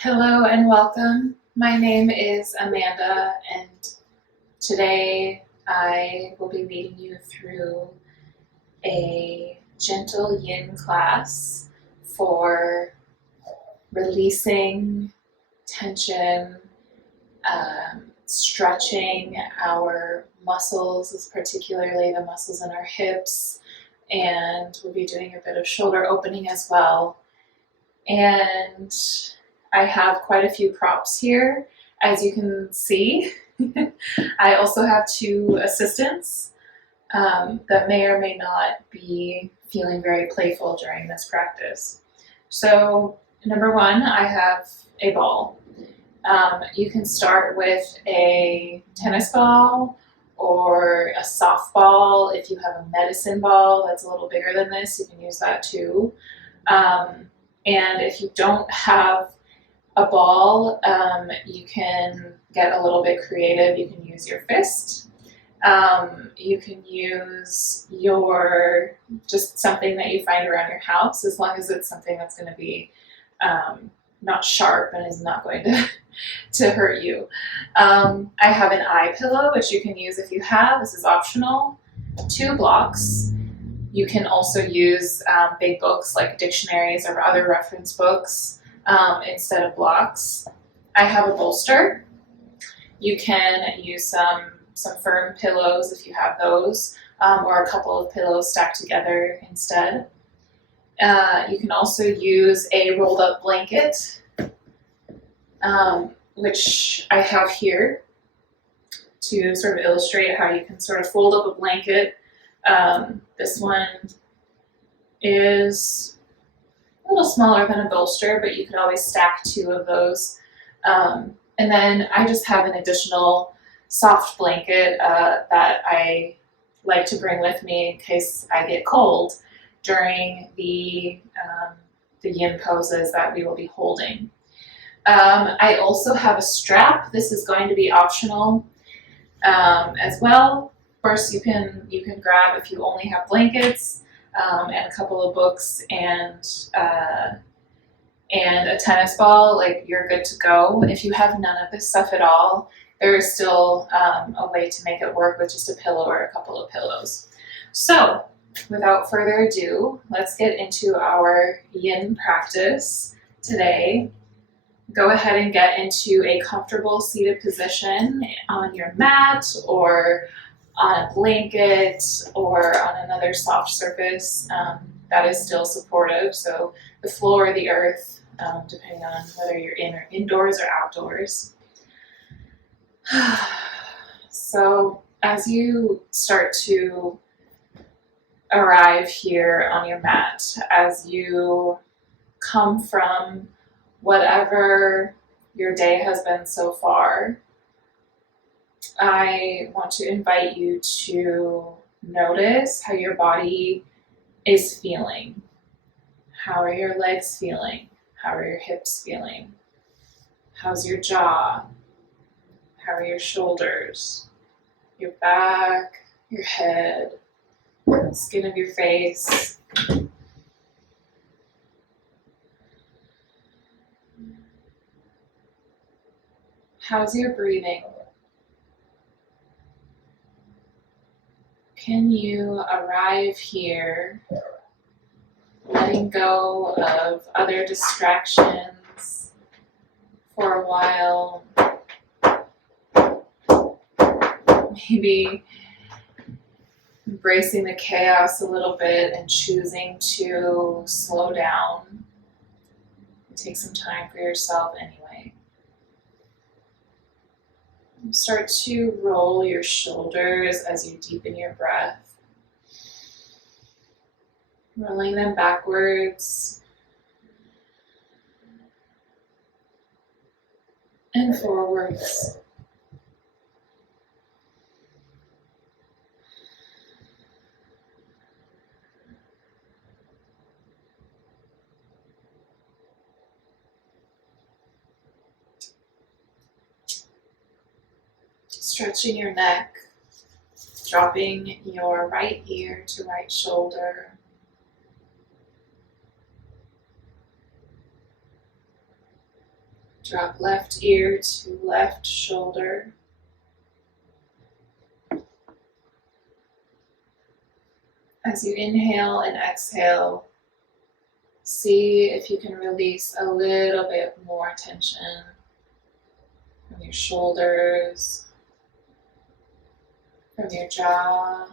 Hello and welcome. My name is Amanda, and today I will be leading you through a gentle yin class for releasing tension, stretching our muscles, particularly the muscles in our hips, and we'll be doing a bit of shoulder opening as well. And I have quite a few props here, as you can see. I also have two assistants that may or may not be feeling very playful during this practice. So, number one, I have a ball. You can start with a tennis ball or a softball. If you have a medicine ball that's a little bigger than this, you can use that too. And if you don't have a ball, you can get a little bit creative. You can use your fist. You can use just something that you find around your house, as long as it's something that's going to be not sharp and is not going to hurt you. I have an eye pillow, which you can use if you have. This is optional. 2 blocks. You can also use big books like dictionaries or other reference books instead of blocks. I have a bolster. You can use some firm pillows if you have those, or a couple of pillows stacked together instead. You can also use a rolled up blanket, which I have here to sort of illustrate how you can sort of fold up a blanket. This one is a little smaller than a bolster, but you could always stack 2 of those. And then I just have an additional soft blanket that I like to bring with me in case I get cold during the yin poses that we will be holding. I also have a strap. This is going to be optional as well. Of course, you can grab, if you only have blankets and a couple of books and a tennis ball, like, you're good to go. If you have none of this stuff at all, there is still a way to make it work with just a pillow or a couple of pillows. So, without further ado, let's get into our yin practice today. Go ahead and get into a comfortable seated position on your mat or on a blanket or on another soft surface that is still supportive. So the floor or the earth, depending on whether you're indoors or outdoors. So as you start to arrive here on your mat, as you come from whatever your day has been so far, I want to invite you to notice how your body is feeling. How are your legs feeling? How are your hips feeling? How's your jaw? How are your shoulders? Your back, your head, the skin of your face. How's your breathing? Can you arrive here, letting go of other distractions for a while? Maybe embracing the chaos a little bit and choosing to slow down and take some time for yourself anyway. Start to roll your shoulders as you deepen your breath, rolling them backwards and forwards. Stretching your neck, dropping your right ear to right shoulder. Drop left ear to left shoulder. As you inhale and exhale, see if you can release a little bit more tension from your shoulders, from your jaw.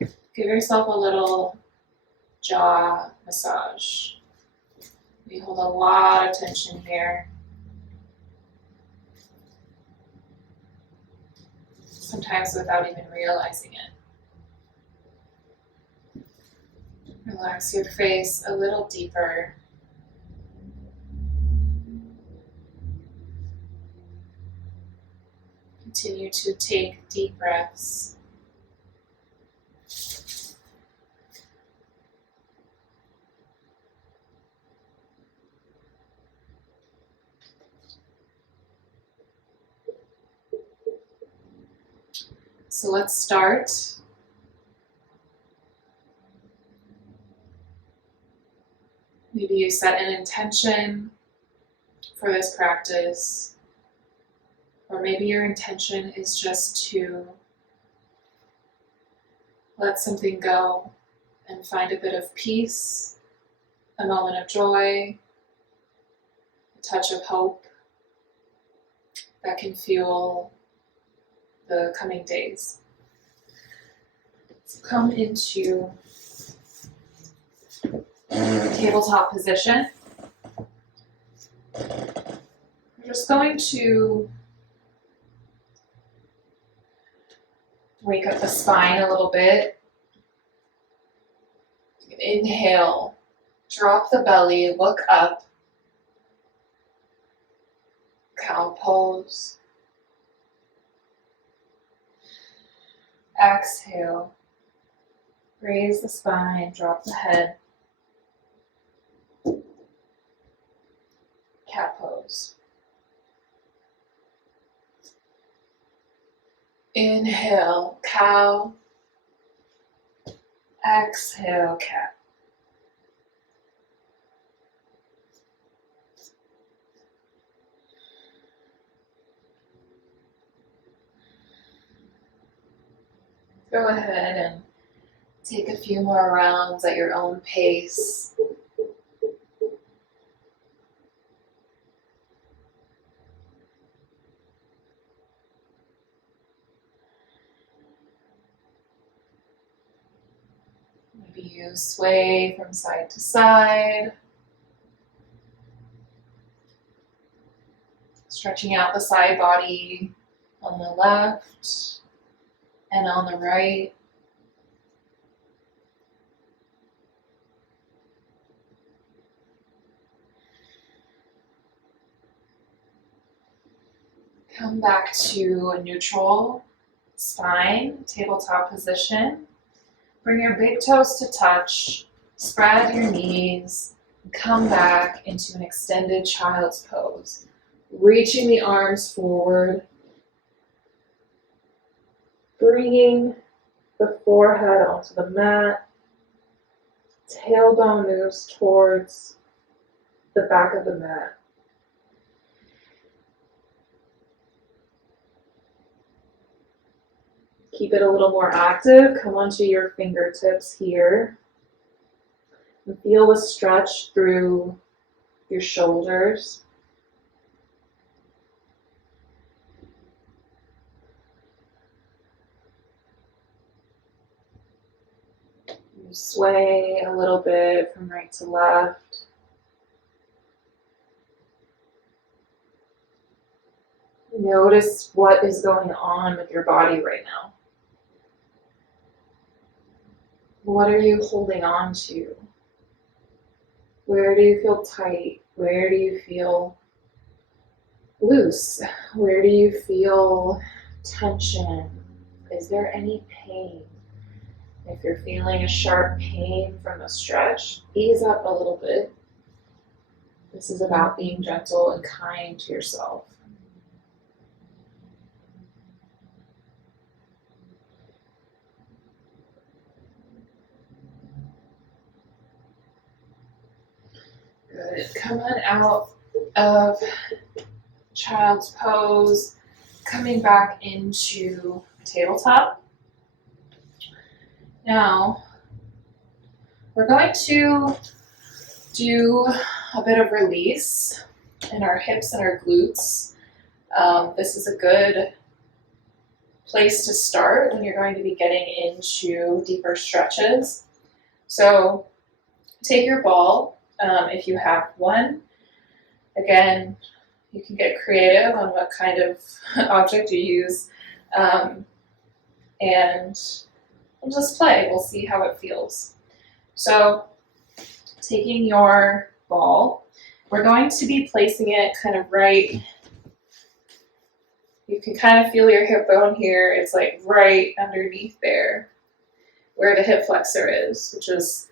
Give yourself a little jaw massage. We hold a lot of tension here. Sometimes without even realizing it. Relax your face a little deeper. Continue to take deep breaths. So let's start. Maybe you set an intention for this practice, or maybe your intention is just to let something go and find a bit of peace, a moment of joy, a touch of hope that can fuel the coming days. So come into tabletop position. We're just going to wake up the spine a little bit. Inhale, drop the belly, look up. Cow pose. Exhale, raise the spine, drop the head. Cat pose. Inhale, cow. Exhale, cat. Go ahead and take a few more rounds at your own pace. Maybe you sway from side to side, stretching out the side body on the left and on the right. Come back to a neutral spine, tabletop position. Bring your big toes to touch, spread your knees, and come back into an extended child's pose. Reaching the arms forward, bringing the forehead onto the mat, tailbone moves towards the back of the mat. Keep it a little more active. Come onto your fingertips here. And feel the stretch through your shoulders. You sway a little bit from right to left. Notice what is going on with your body right now. What are you holding on to? Where do you feel tight? Where do you feel loose? Where do you feel tension? Is there any pain? If you're feeling a sharp pain from a stretch, ease up a little bit. This is about being gentle and kind to yourself. Good. Come on out of child's pose, coming back into tabletop. Now, we're going to do a bit of release in our hips and our glutes. This is a good place to start when you're going to be getting into deeper stretches. So take your ball, if you have one. Again, you can get creative on what kind of object you use, and we'll just play. We'll see how it feels. So taking your ball, we're going to be placing it kind of right. You can kind of feel your hip bone here. It's like right underneath there where the hip flexor is, which is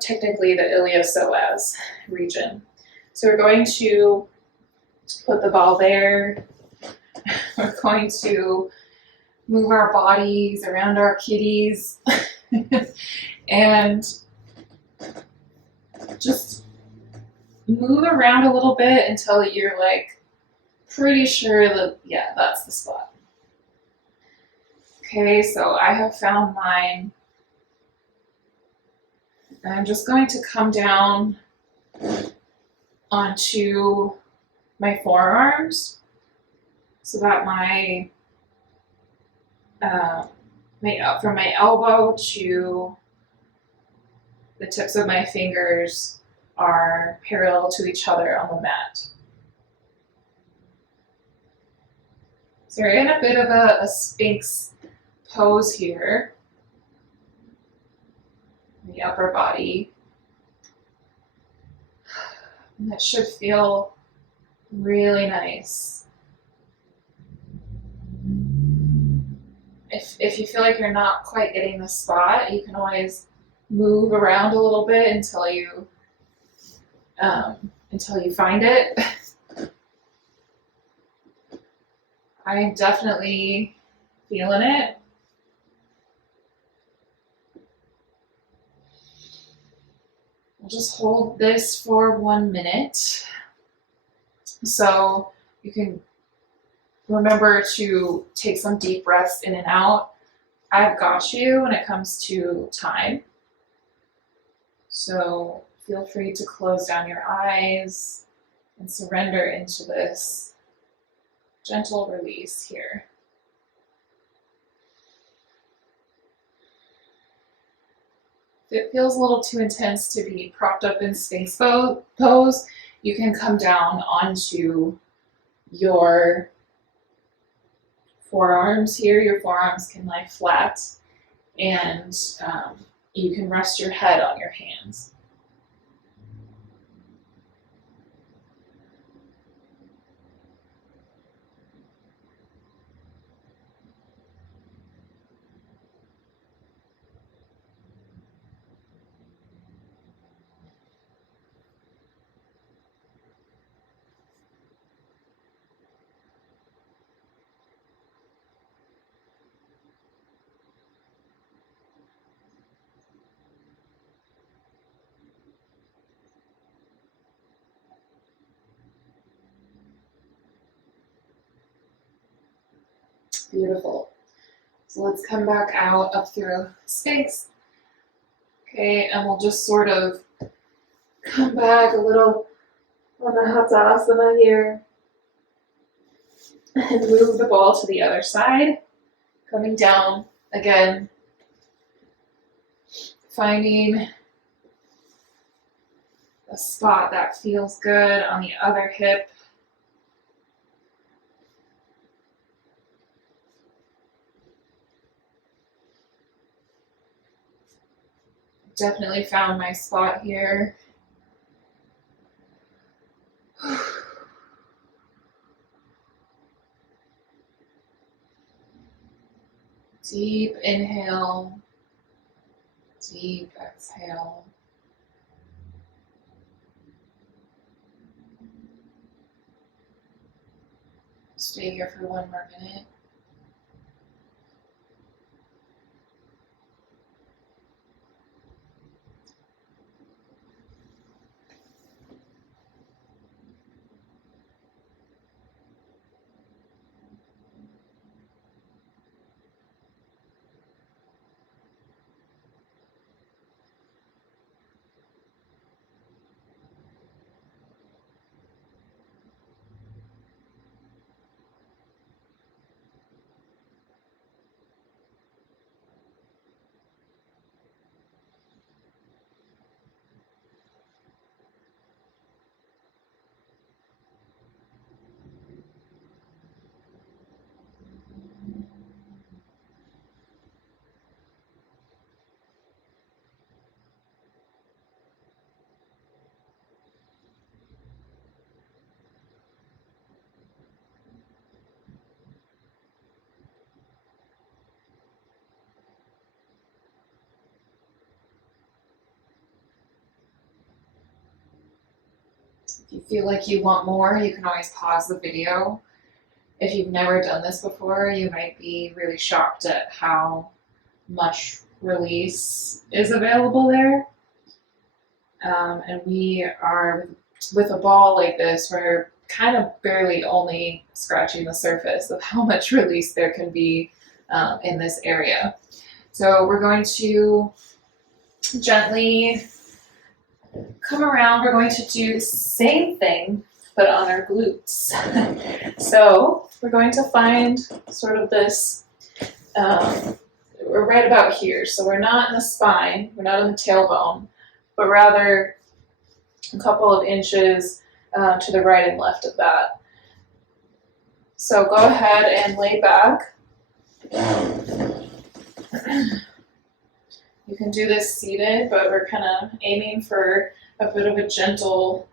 technically the iliopsoas region. So we're going to put the ball there. We're going to move our bodies around our kitties and just move around a little bit until you're like pretty sure that, yeah, that's the spot. Okay, so I have found mine. And I'm just going to come down onto my forearms so that from my elbow to the tips of my fingers are parallel to each other on the mat. So we're in a bit of a Sphinx pose here in the upper body. And that should feel really nice. If you feel like you're not quite getting the spot, you can always move around a little bit until you find it. I'm definitely feeling it. We'll just hold this for 1 minute. So you can remember to take some deep breaths in and out. I've got you when it comes to time. So feel free to close down your eyes and surrender into this gentle release here. If it feels a little too intense to be propped up in Sphinx pose, you can come down onto your forearms here. Your forearms can lie flat, and you can rest your head on your hands. Beautiful. So let's come back out up through Sphinx. Okay, and we'll just sort of come back a little on the Hatasana here and move the ball to the other side. Coming down again, finding a spot that feels good on the other hip. Definitely found my spot here. Deep inhale, deep exhale. Stay here for 1 more minute. If you feel like you want more, you can always pause the video. If you've never done this before, you might be really shocked at how much release is available there. And we are, with a ball like this, we're kind of barely only scratching the surface of how much release there can be in this area. So we're going to gently come around. We're going to do the same thing, but on our glutes. So we're going to find sort of this, we're right about here. So we're not in the spine, we're not in the tailbone, but rather a couple of inches to the right and left of that. So go ahead and lay back. You can do this seated, but we're kind of aiming for a bit of a gentle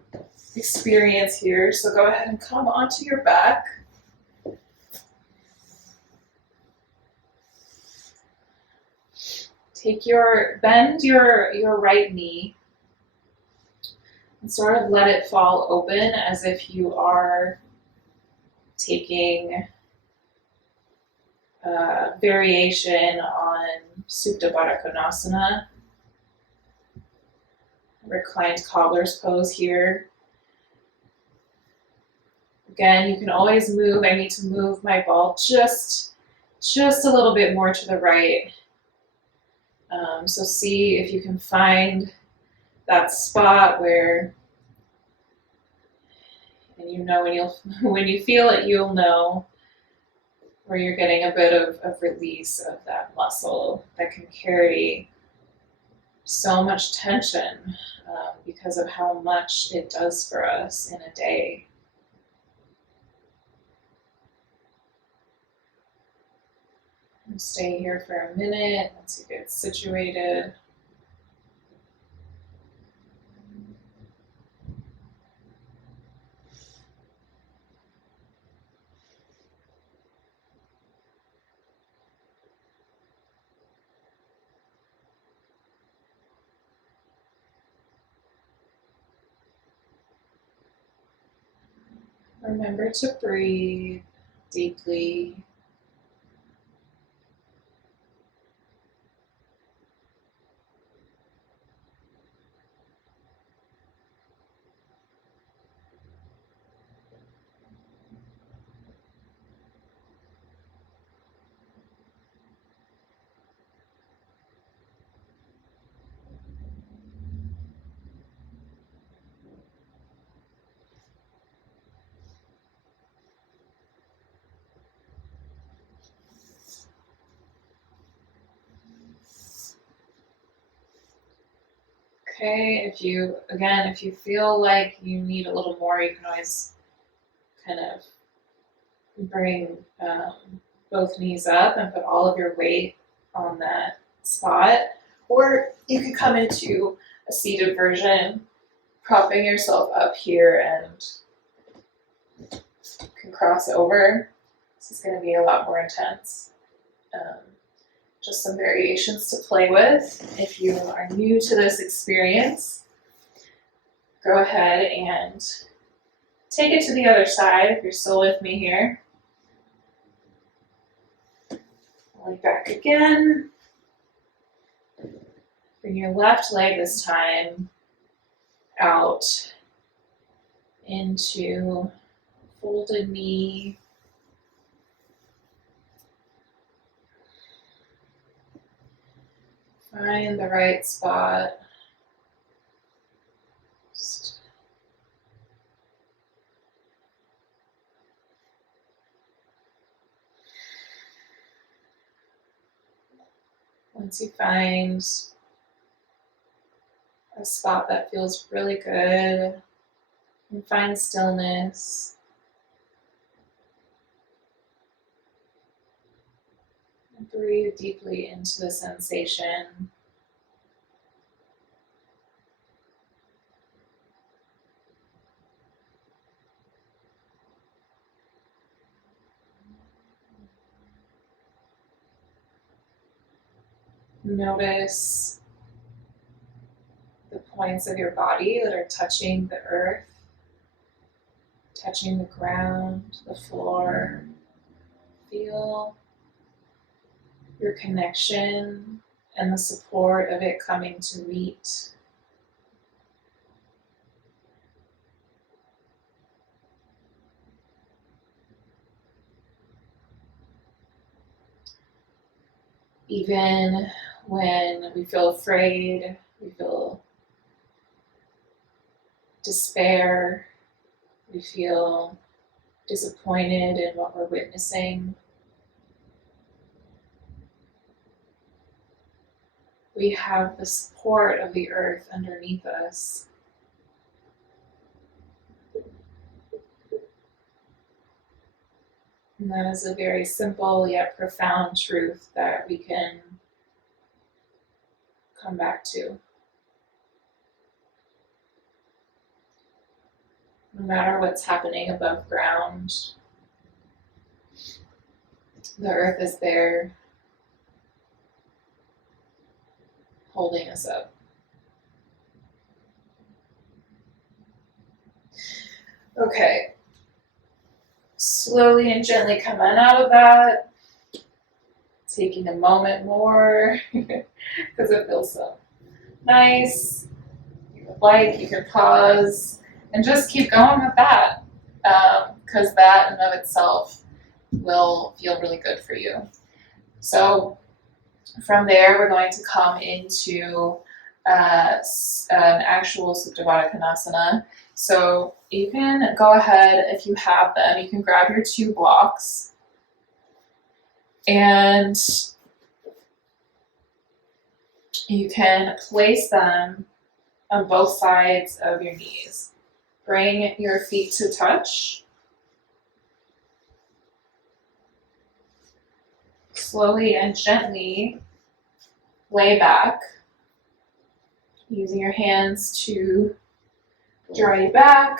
experience here. So go ahead and come onto your back. Bend your right knee and sort of let it fall open as if you are taking variation on Supta Baddha Konasana, reclined cobbler's pose here. Again, you can always move. I need to move my ball just a little bit more to the right. So see if you can find that spot where, and you know when you feel it, you'll know where you're getting a bit of release of that muscle that can carry so much tension because of how much it does for us in a day. And stay here for a minute once you get situated. Remember to breathe deeply. Okay, if you feel like you need a little more, you can always kind of bring both knees up and put all of your weight on that spot. Or you could come into a seated version, propping yourself up here, and you can cross over. This is going to be a lot more intense. Just some variations to play with. If you are new to this experience, go ahead and take it to the other side if you're still with me here. Lay back again. Bring your left leg this time out into folded knee. Find the right spot. Once you find a spot that feels really good, and find stillness. And breathe deeply into the sensation. Notice the points of your body that are touching the earth. touching the ground, the floor. Feel your connection and the support of it coming to meet. Even when we feel afraid, we feel despair, we feel disappointed in what we're witnessing, we have the support of the earth underneath us. And that is a very simple yet profound truth that we can come back to. No matter what's happening above ground, the earth is there holding us up. Okay. Slowly and gently coming out of that, taking a moment more because it feels so nice. If you would like, you can pause and just keep going with that because that in and of itself will feel really good for you. So from there, we're going to come into an actual Supta Baddha Konasana. So you can go ahead, if you have them, you can grab your 2 blocks and you can place them on both sides of your knees. Bring your feet to touch. Slowly and gently lay back, using your hands to draw you back.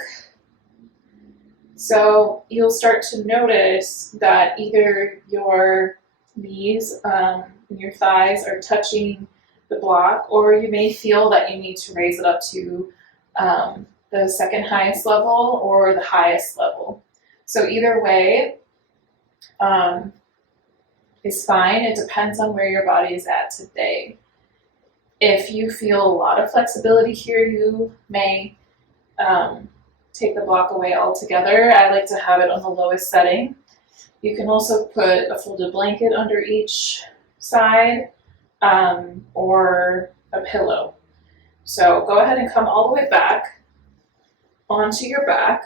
So you'll start to notice that either your knees and your thighs are touching the block, or you may feel that you need to raise it up to the second highest level or the highest level. So either way is fine. It depends on where your body is at today. If you feel a lot of flexibility here, you may take the block away altogether. I like to have it on the lowest setting. You can also put a folded blanket under each side or a pillow. So go ahead and come all the way back onto your back.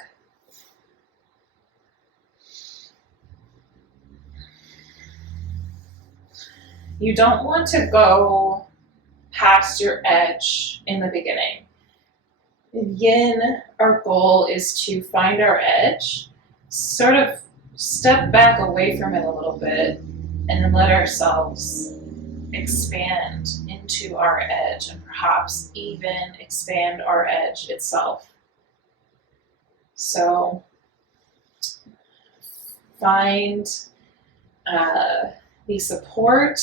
You don't want to go past your edge in the beginning. In yin, our goal is to find our edge, sort of step back away from it a little bit, and then let ourselves expand into our edge and perhaps even expand our edge itself. So find the support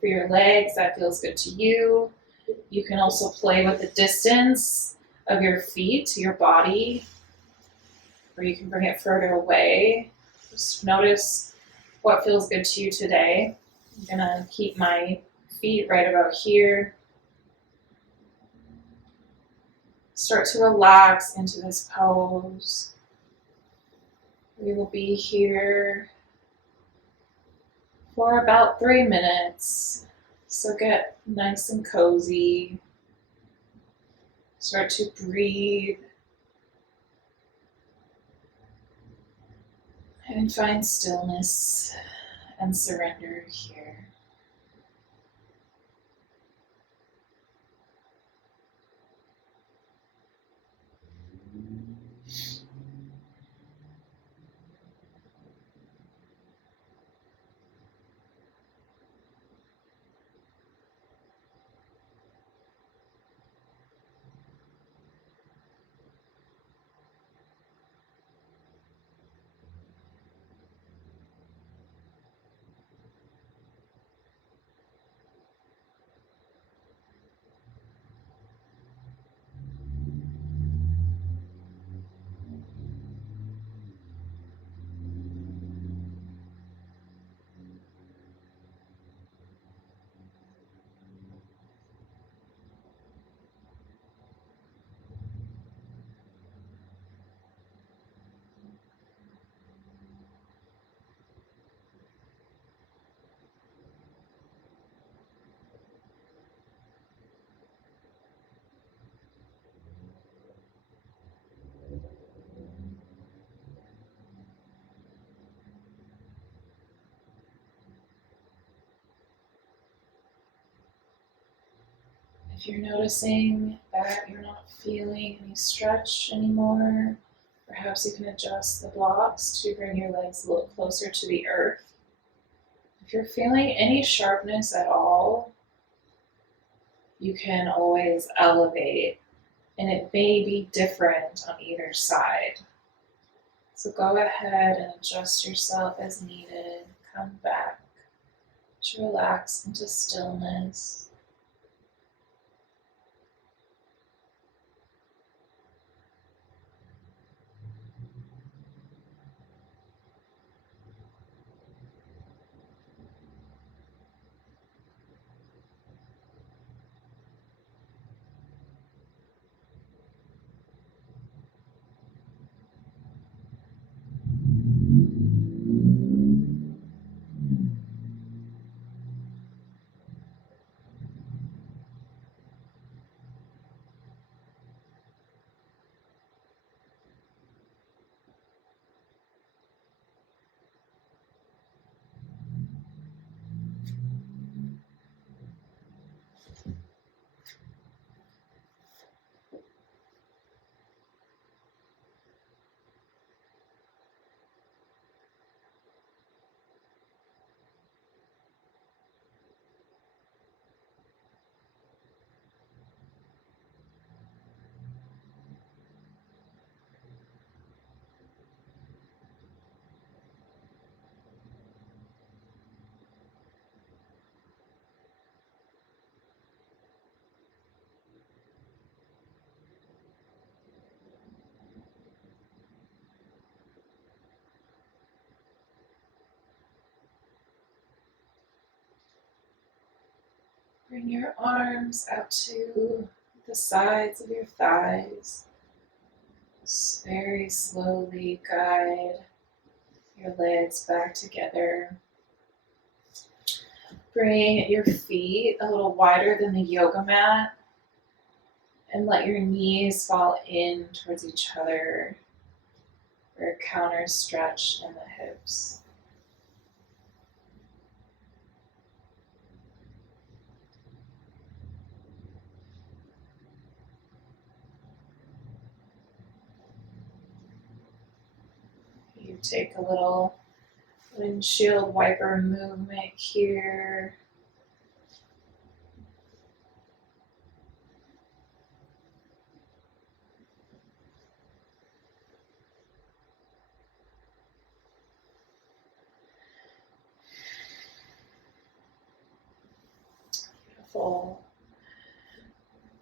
for your legs that feels good to you. You can also play with the distance of your feet to your body, or you can bring it further away. Just notice what feels good to you today. I'm gonna keep my feet right about here. Start to relax into this pose. We will be here for about 3 minutes. So get nice and cozy. Start to breathe. And find stillness and surrender here. If you're noticing that you're not feeling any stretch anymore, perhaps you can adjust the blocks to bring your legs a little closer to the earth. If you're feeling any sharpness at all, you can always elevate, and it may be different on either side. So go ahead and adjust yourself as needed. Come back to relax into stillness. Bring your arms out to the sides of your thighs. Just very slowly guide your legs back together. Bring your feet a little wider than the yoga mat and let your knees fall in towards each other for a counter stretch in the hips. You take a little windshield wiper movement here. Beautiful.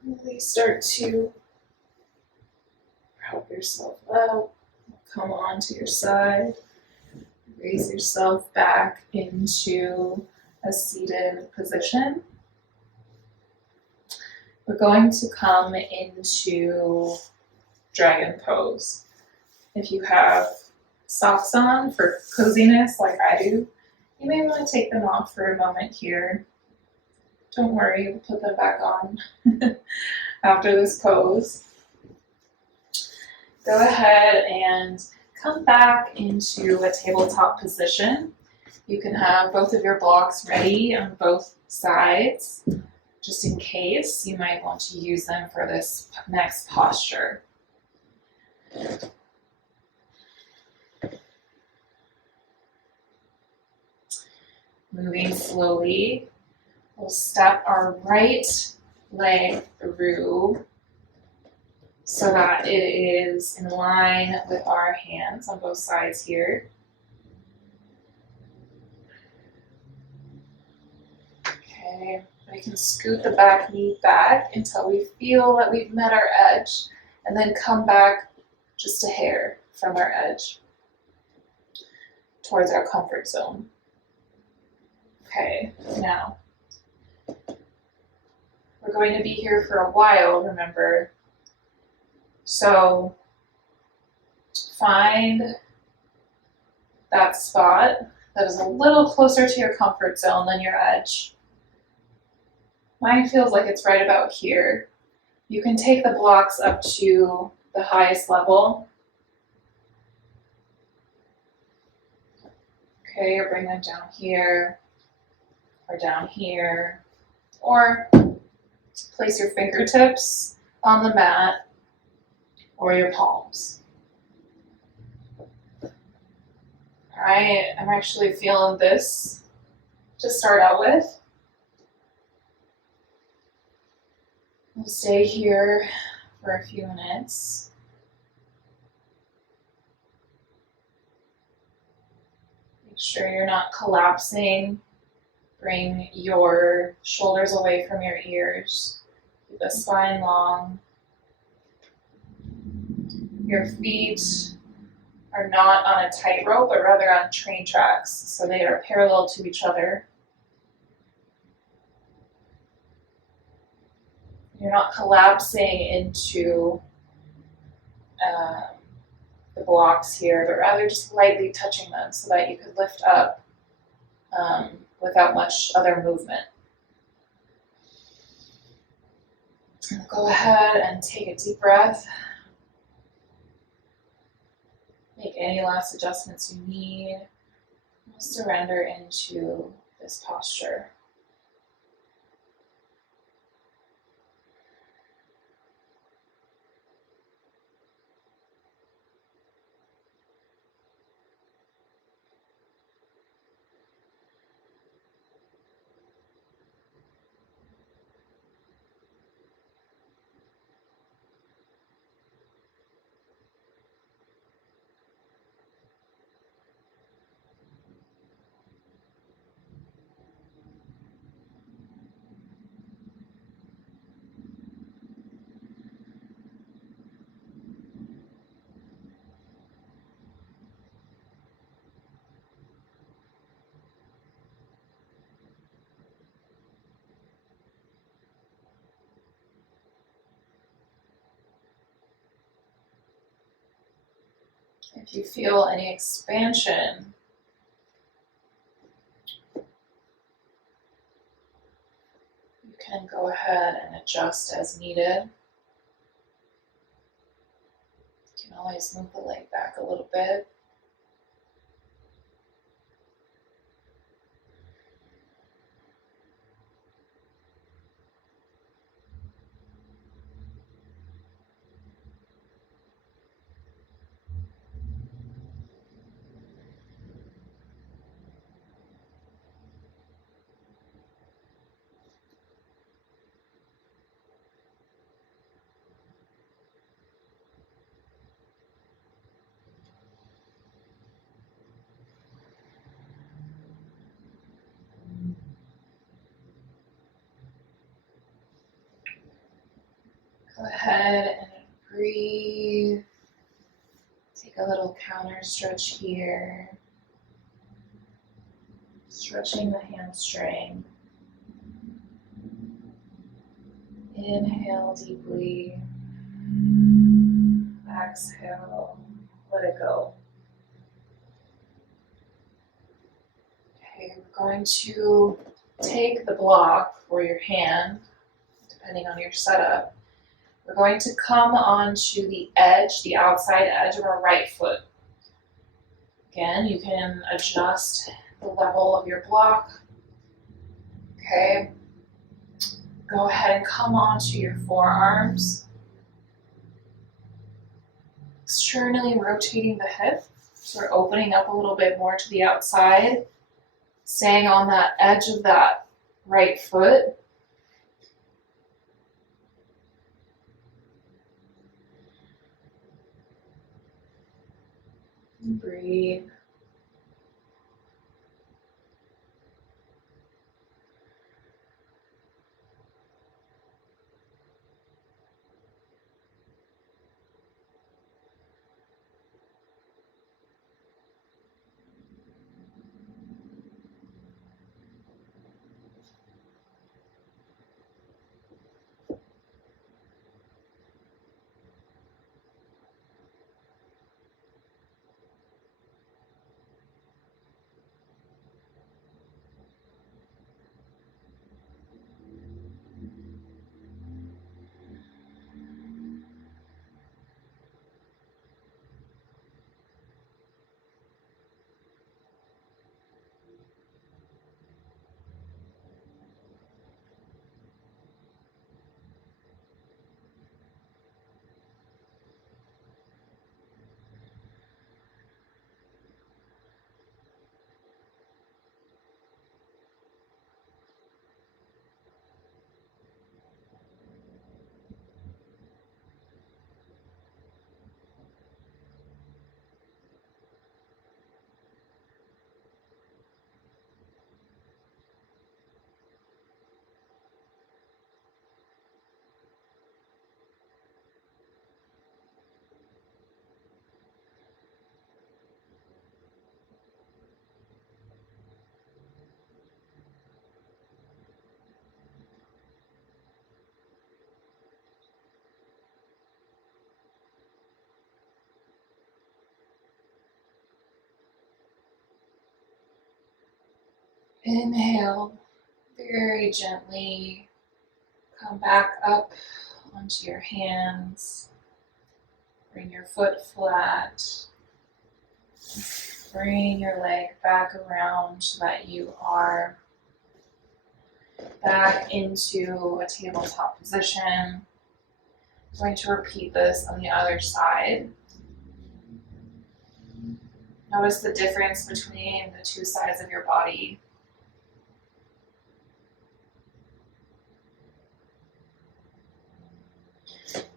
Really start to help yourself up. Come onto your side. Raise yourself back into a seated position. We're going to come into dragon pose. If you have socks on for coziness like I do, you may want to take them off for a moment here. Don't worry, we'll put them back on after this pose. Go ahead and come back into a tabletop position. You can have both of your blocks ready on both sides, just in case you might want to use them for this next posture. Moving slowly, we'll step our right leg through so that it is in line with our hands on both sides here. Okay, we can scoot the back knee back until we feel that we've met our edge, and then come back just a hair from our edge towards our comfort zone. Okay, now we're going to be here for a while, remember. So find that spot that is a little closer to your comfort zone than your edge. Mine feels like it's right about here. You can take the blocks up to the highest level. Okay, or bring them down here, or down here, or Place your fingertips on the mat or your palms. Alright, I'm actually feeling this to start out with. We'll stay here for a few minutes. Make sure you're not collapsing. Bring your shoulders away from your ears. Keep the spine long. Your feet are not on a tightrope, but rather on train tracks, so they are parallel to each other. You're not collapsing into the blocks here, but rather just lightly touching them so that you could lift up without much other movement. Go ahead and take a deep breath. Make any last adjustments you need. Surrender into this posture. If you feel any expansion, you can go ahead and adjust as needed. You can always move the leg back a little bit. Go ahead and breathe. Take a little counter stretch here. Stretching the hamstring. Inhale deeply. Exhale. Let it go. Okay, we're going to take the block or your hand, depending on your setup. We're going to come onto the edge, the outside edge of our right foot. Again, you can adjust the level of your block. Okay. Go ahead and come onto your forearms. Externally rotating the hip. So we're opening up a little bit more to the outside. Staying on that edge of that right foot. Breathe. Inhale, very gently come back up onto your hands. Bring your foot flat. Bring your leg back around so that you are back into a tabletop position. I'm going to repeat this on the other side. Notice the difference between the two sides of your body.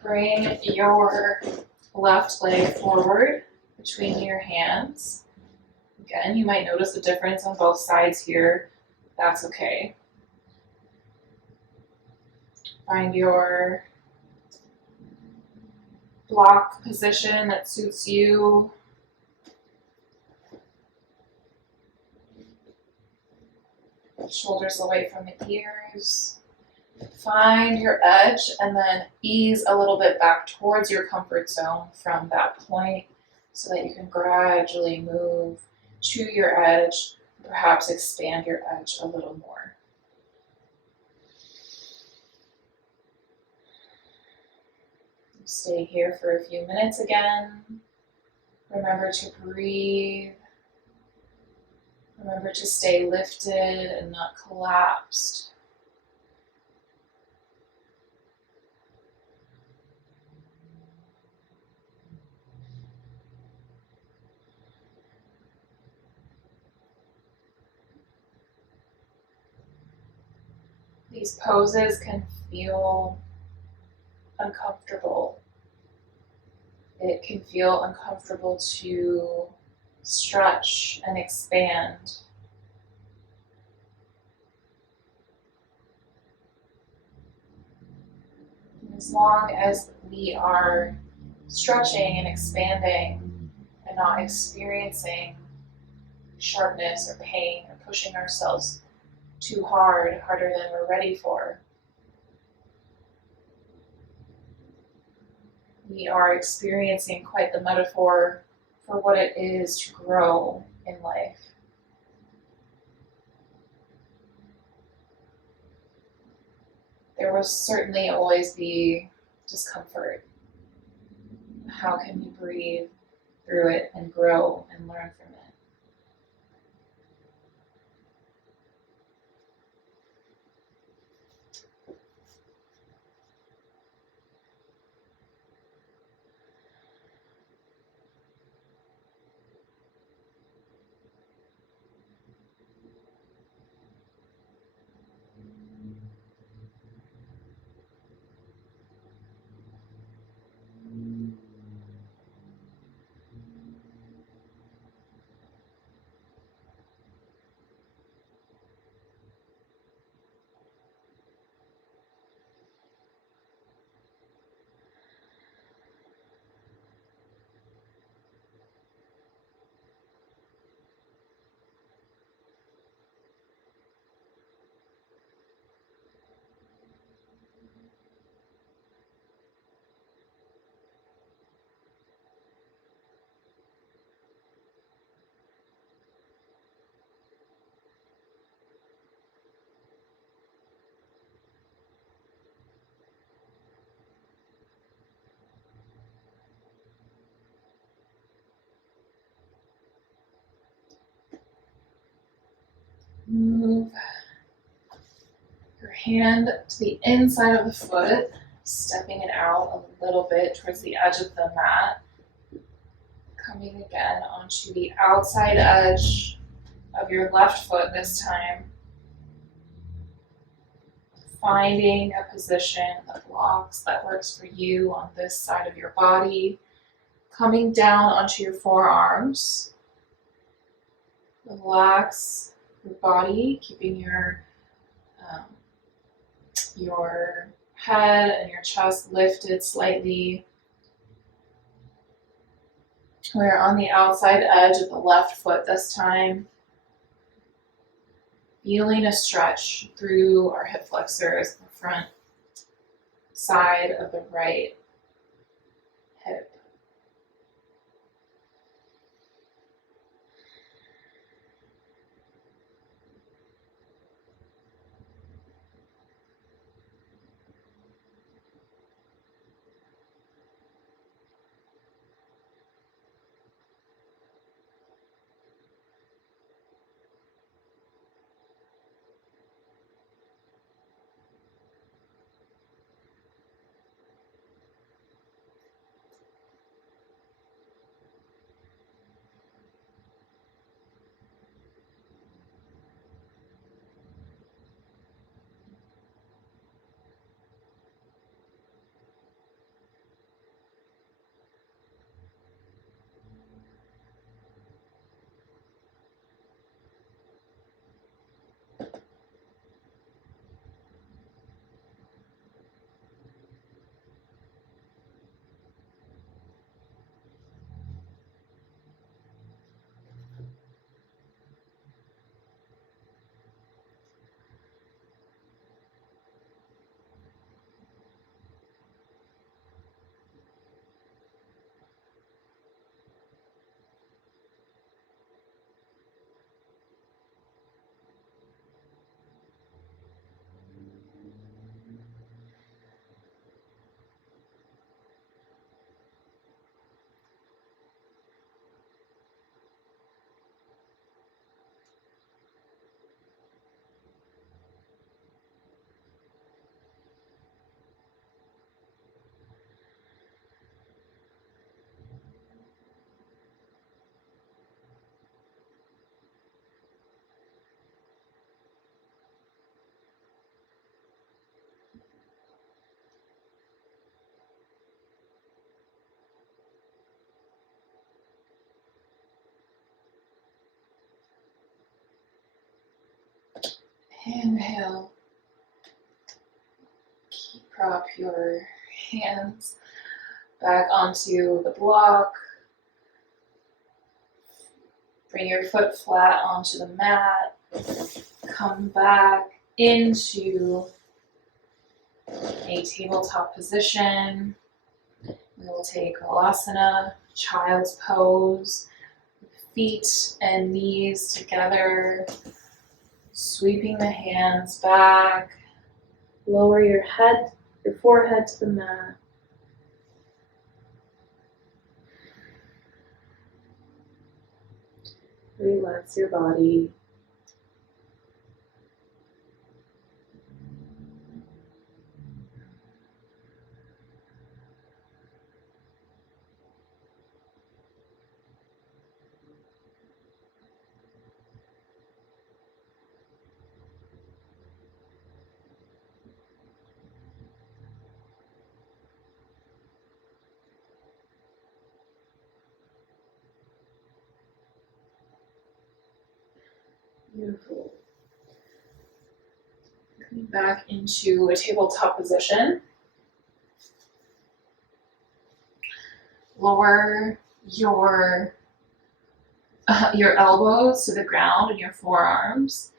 Bring your left leg forward between your hands. Again, you might notice a difference on both sides here. That's okay. Find your block position that suits you. Shoulders away from the ears. Find your edge and then ease a little bit back towards your comfort zone from that point so that you can gradually move to your edge, perhaps expand your edge a little more. Stay here for a few minutes again. Remember to breathe. Remember to stay lifted and not collapsed. These poses can feel uncomfortable. It can feel uncomfortable to stretch and expand. As long as we are stretching and expanding and not experiencing sharpness or pain or pushing ourselves too hard, harder than we're ready for, we are experiencing quite the metaphor for what it is to grow in life. There will certainly always be discomfort. How can we breathe through it and grow and learn from it? Move your hand to the inside of the foot, stepping it out a little bit towards the edge of the mat. Coming again onto the outside edge of your left foot this time. Finding a position that blocks, that works for you on this side of your body. Coming down onto your forearms. Relax your body, keeping your head and your chest lifted slightly. We're on the outside edge of the left foot this time. Feeling a stretch through our hip flexors, the front side of the right hip. Inhale. Prop your hands back onto the block. Bring your foot flat onto the mat. Come back into a tabletop position. We will take Halasana, child's pose, feet and knees together, sweeping the hands back. Lower your forehead to the mat. Relax your body. Beautiful. Coming back into a tabletop position. Lower your elbows to the ground and your forearms.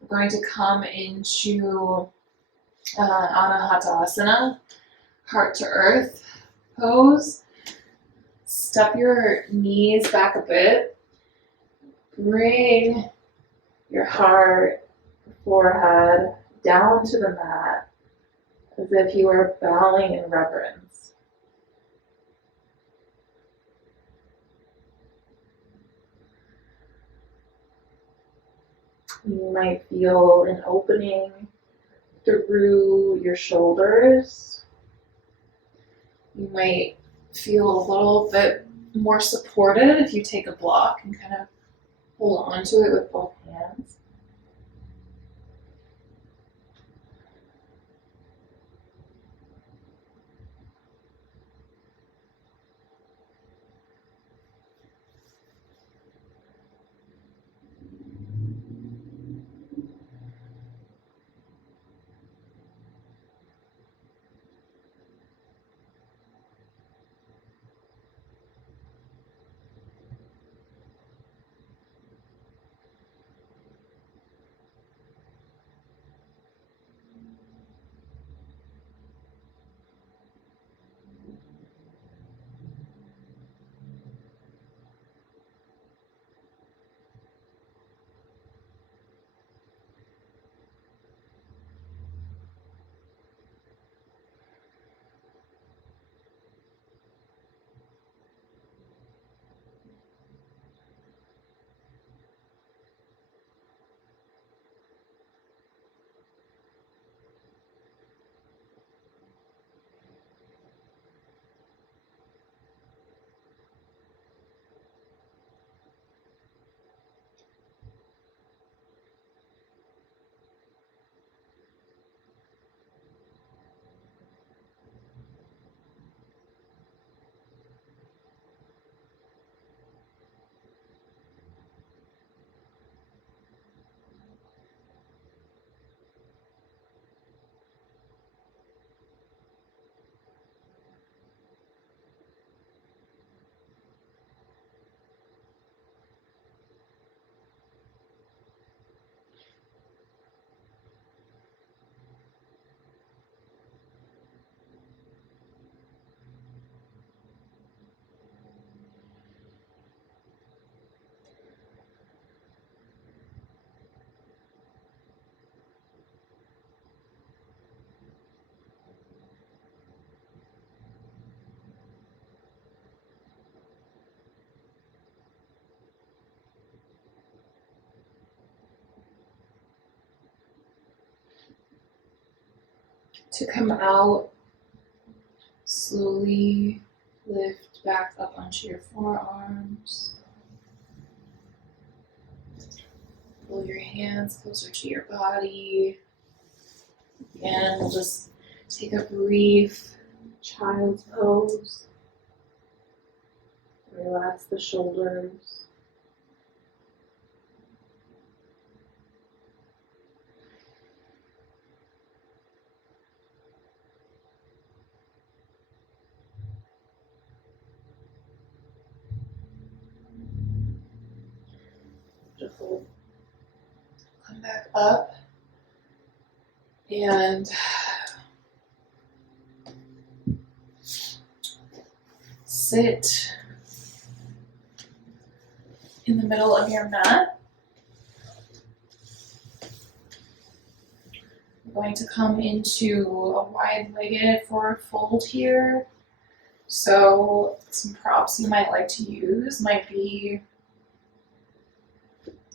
We're going to come into Anahatasana, heart to earth pose. Step your knees back a bit. Bring your heart, forehead down to the mat as if you were bowing in reverence. You might feel an opening through your shoulders. You might feel a little bit more supported if you take a block and kind of hold on to it with both hands. To come out, slowly lift back up onto your forearms. Pull your hands closer to your body. Again, we'll just take a brief child's pose. Relax the shoulders. up and sit in the middle of your mat. We're going to come into a wide-legged forward fold here. So some props you might like to use might be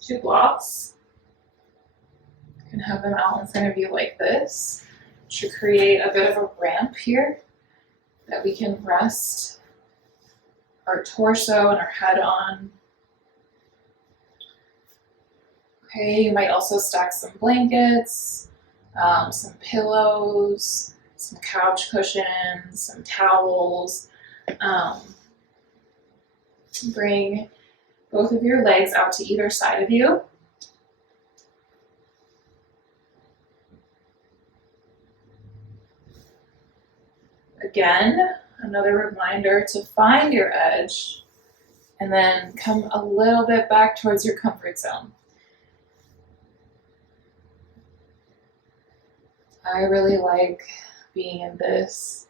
2 blocks. You can have them out in front of you like this to create a bit of a ramp here that we can rest our torso and our head on. Okay, you might also stack some blankets, some pillows, some couch cushions, some towels. Bring both of your legs out to either side of you. Again, another reminder to find your edge and then come a little bit back towards your comfort zone. I really like being in this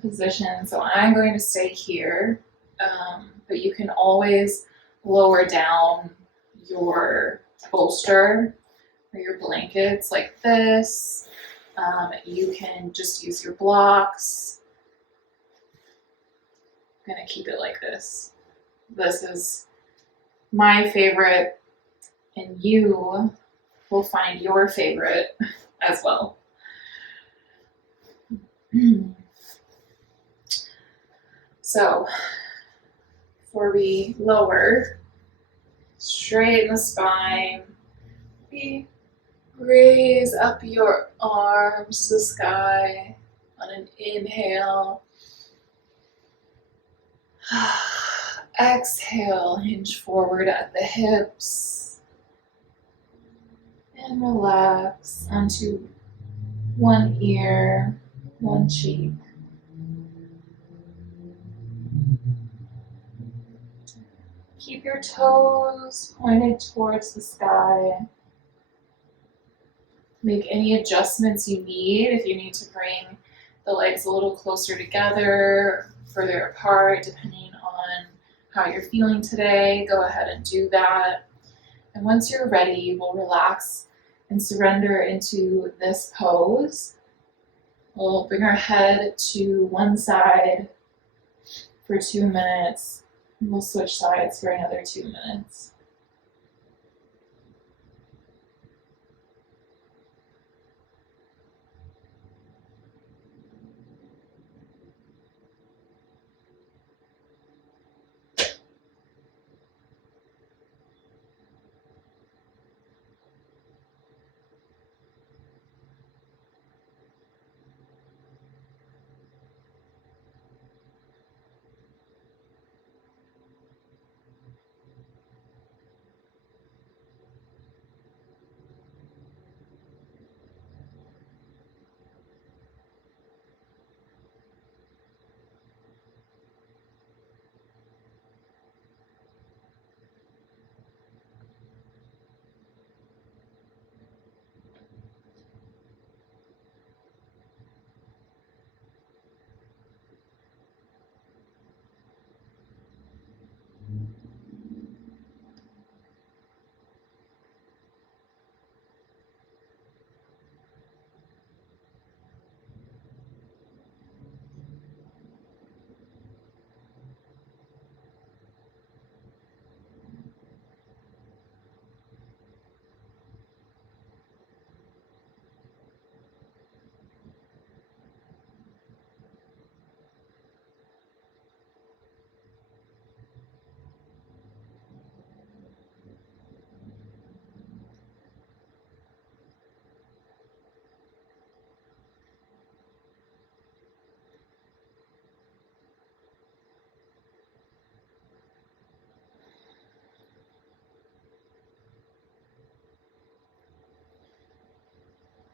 position, so I'm going to stay here, but you can always lower down your bolster or your blankets like this. You can just use your blocks. I'm gonna keep it like this. This is my favorite, and you will find your favorite as well. So, before we lower, straighten the spine, we raise up your arms to the sky on an inhale. Exhale, hinge forward at the hips. And relax onto one ear, one cheek. Keep your toes pointed towards the sky. Make any adjustments you need. If you need to bring the legs a little closer together, further apart, depending on how you're feeling today, go ahead and do that. And once you're ready, we'll relax and surrender into this pose. We'll bring our head to one side for 2 minutes. And we'll switch sides for another 2 minutes.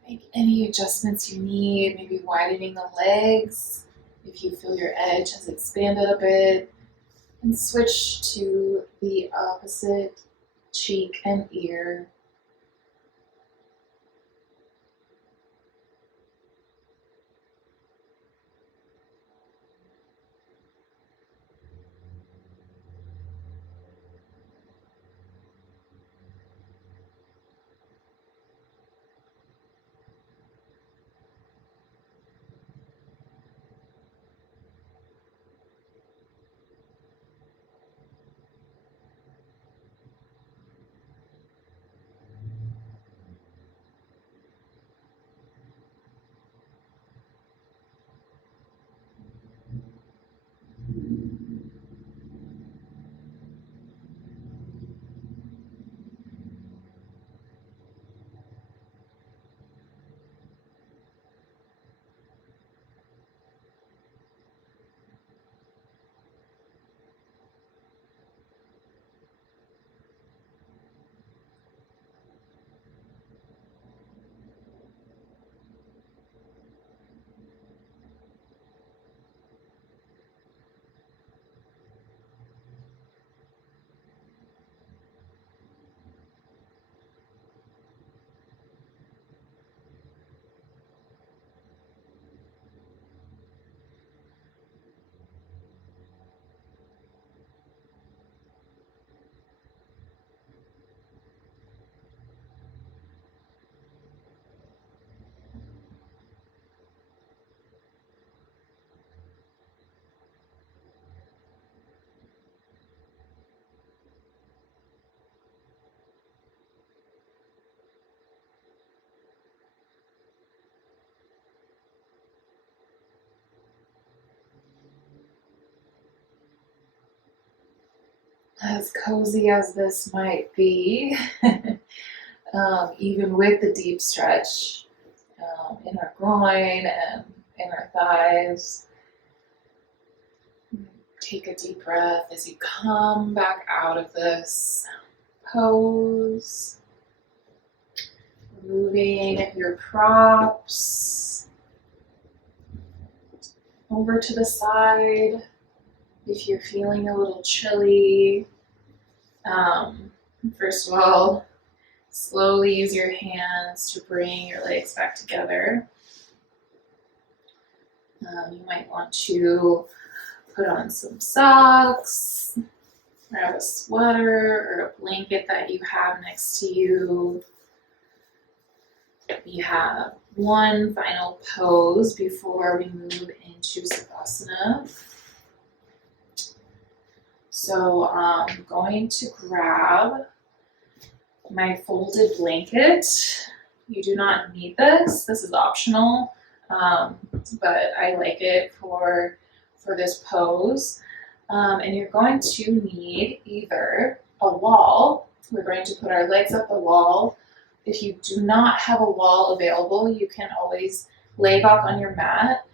Make any adjustments you need, maybe widening the legs if you feel your edge has expanded a bit, and switch to the opposite cheek and ear. As cozy as this might be, even with the deep stretch in our groin and in our thighs, take a deep breath as you come back out of this pose, moving your props over to the side. If you're feeling a little chilly, first of all, slowly use your hands to bring your legs back together. You might want to put on some socks, grab a sweater or a blanket that you have next to you. We have one final pose before we move into Savasana. So I'm going to grab my folded blanket. You do not need this. This is optional, but I like it for this pose. And you're going to need either a wall. We're going to put our legs up the wall. If you do not have a wall available, you can always lay back on your mat,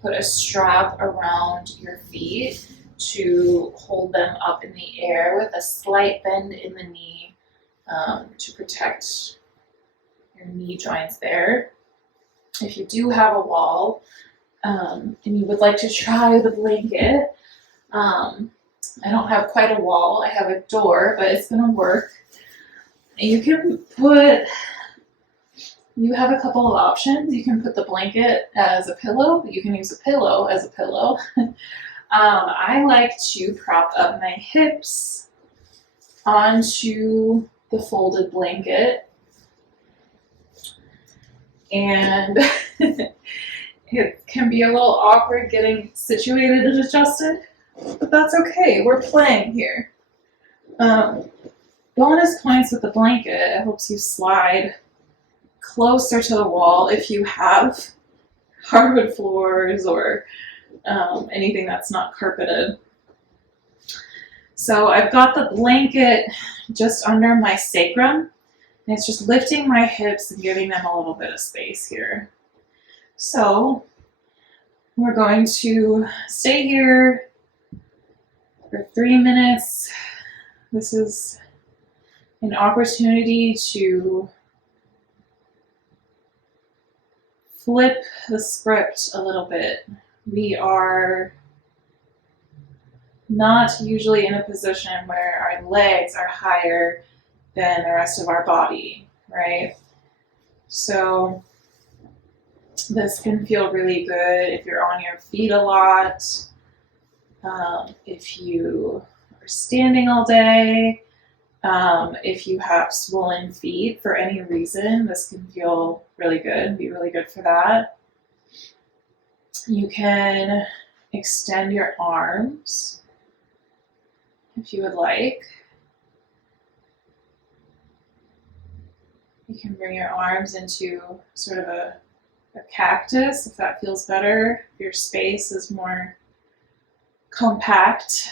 put a strap around your feet to hold them up in the air with a slight bend in the knee to protect your knee joints there. If you do have a wall and you would like to try the blanket, I don't have quite a wall. I have a door, but it's going to work. You have a couple of options. You can put the blanket as a pillow, but you can use a pillow as a pillow. I like to prop up my hips onto the folded blanket, and it can be a little awkward getting situated and adjusted, but that's okay. We're playing here. Bonus points with the blanket, it helps you slide closer to the wall if you have hardwood floors or anything that's not carpeted. So I've got the blanket just under my sacrum, and it's just lifting my hips and giving them a little bit of space here. So we're going to stay here for 3 minutes. This is an opportunity to flip the script a little bit. We are not usually in a position where our legs are higher than the rest of our body, right? So this can feel really good if you're on your feet a lot, if you are standing all day, if you have swollen feet for any reason, this can feel really good, be really good for that. You can extend your arms if you would like. You can bring your arms into sort of a cactus if that feels better, if your space is more compact.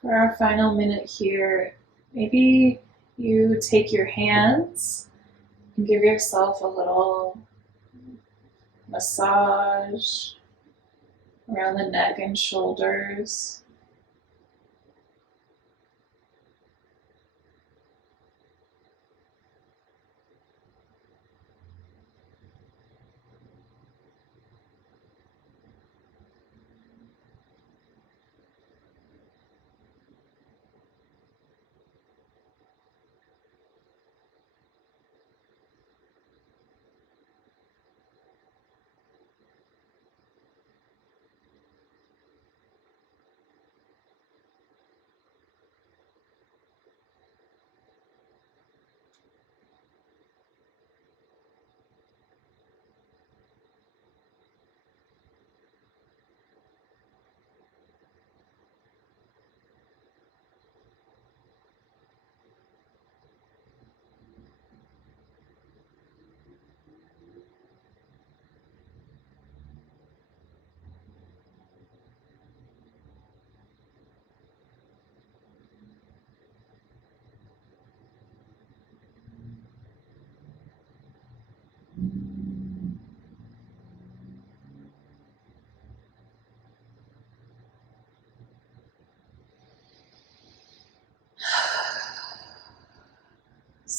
For our final minute here, maybe you take your hands and give yourself a little massage around the neck and shoulders.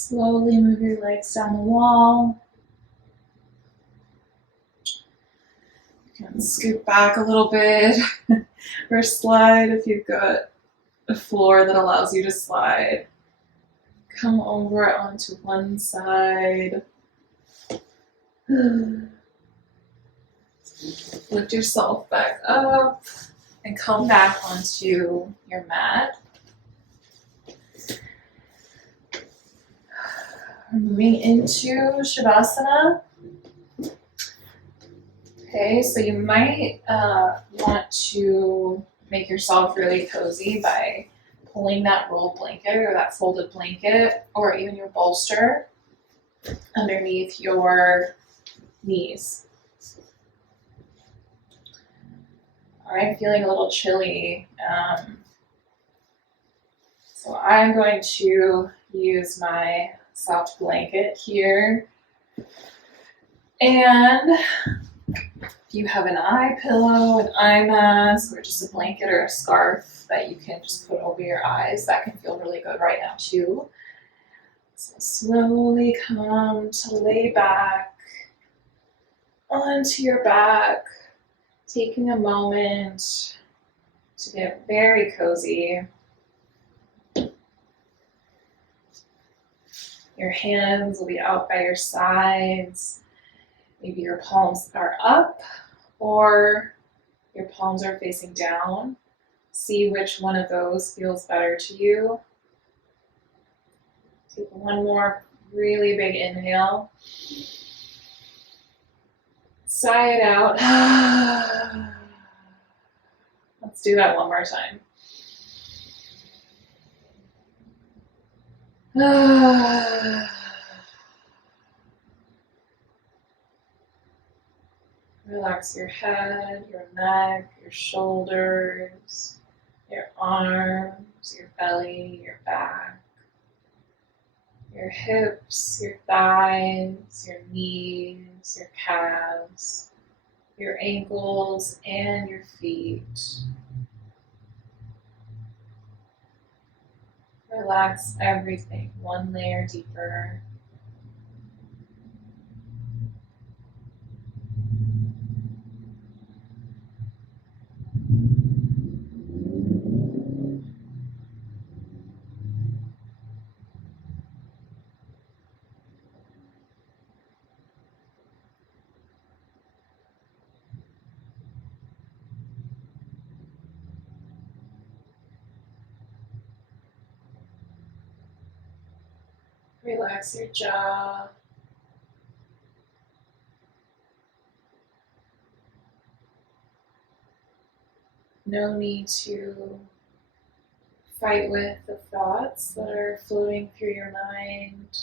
Slowly move your legs down the wall. You can scoot back a little bit or slide if you've got a floor that allows you to slide. Come over onto one side. Lift yourself back up and come back onto your mat. We're moving into Shavasana. Okay, so you might want to make yourself really cozy by pulling that rolled blanket or that folded blanket or even your bolster underneath your knees. All right, feeling a little chilly. So I'm going to use my soft blanket here. And if you have an eye pillow, an eye mask, or just a blanket or a scarf that you can just put over your eyes, that can feel really good right now too. So slowly come to lay back onto your back, taking a moment to get very cozy. Your hands will be out by your sides. Maybe your palms are up or your palms are facing down. See which one of those feels better to you. Take one more really big inhale. Sigh it out. Let's do that one more time. Relax your head, your neck, your shoulders, your arms, your belly, your back, your hips, your thighs, your knees, your calves, your ankles, and your feet. Relax everything one layer deeper. Relax your jaw. No need to fight with the thoughts that are floating through your mind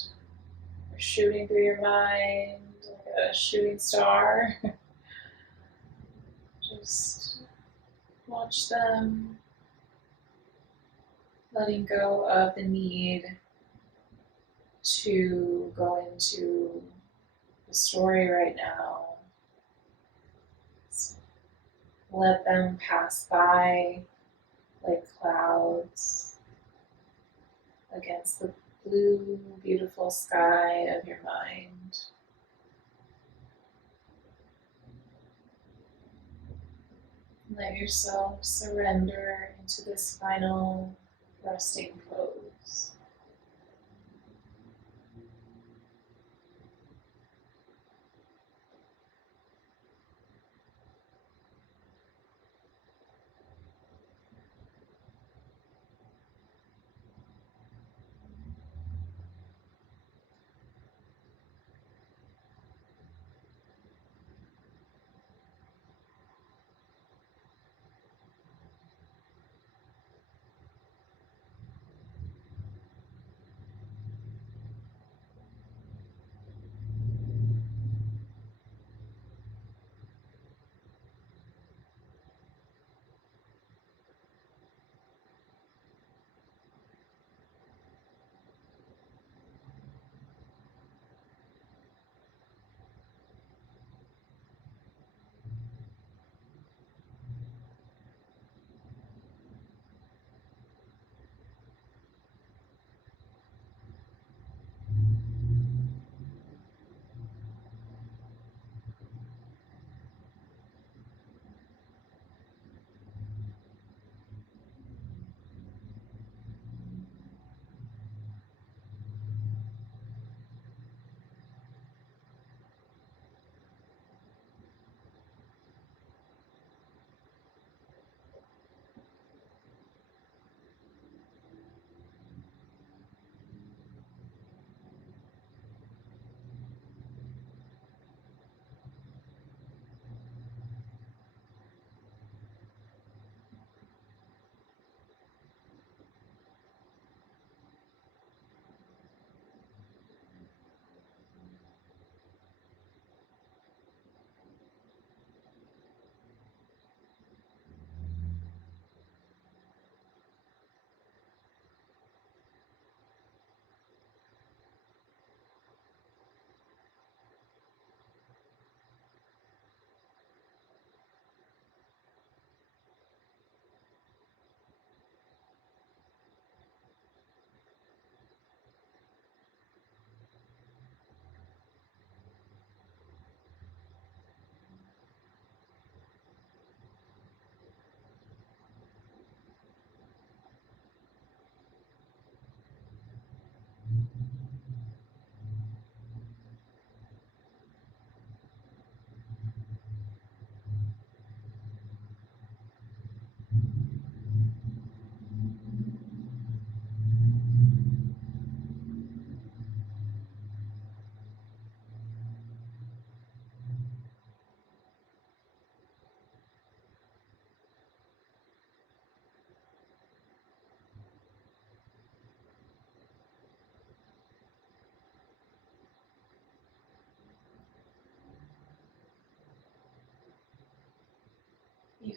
or shooting through your mind like a shooting star. Just watch them, letting go of the need to go into the story right now. Let them pass by like clouds against the blue, beautiful sky of your mind. Let yourself surrender into this final resting pose.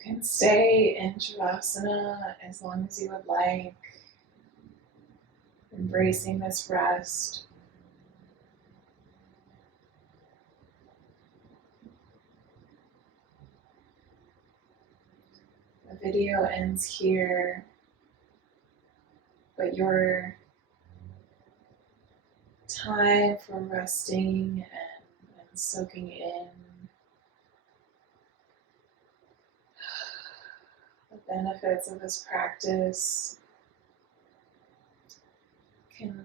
can stay in Shavasana as long as you would like, embracing this rest. The video ends here, but your time for resting and soaking in the benefits of this practice can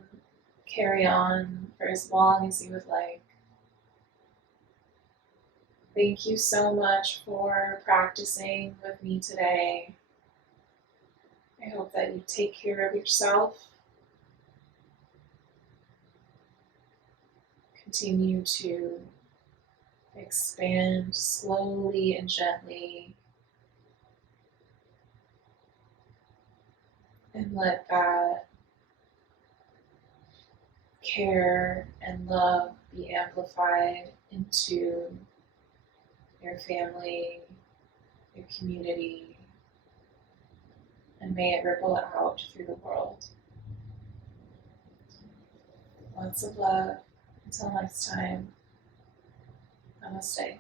carry on for as long as you would like. Thank you so much for practicing with me today. I hope that you take care of yourself. Continue to expand slowly and gently, and let that care and love be amplified into your family, your community, and may it ripple out through the world. Lots of love. Until next time, namaste.